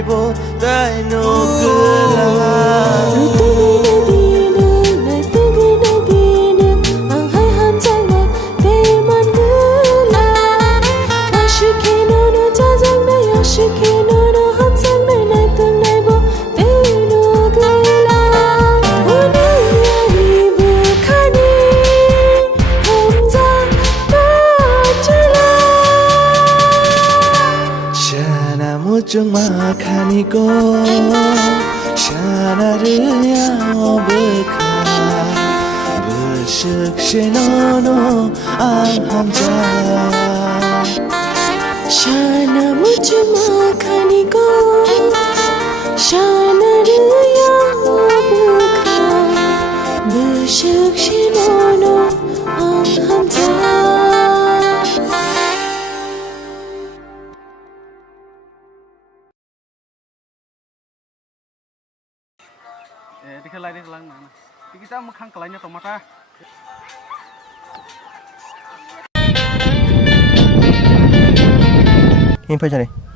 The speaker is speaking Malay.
Bo dai no kala Mujung makani ko Shana rya obka Bersyuk shenono ang hamja Shana mujung makani ko Shana rya obka Bersyuk shenono ang hamja Dikelai mana? Kita makan kelainya tomat Ini apa jadi?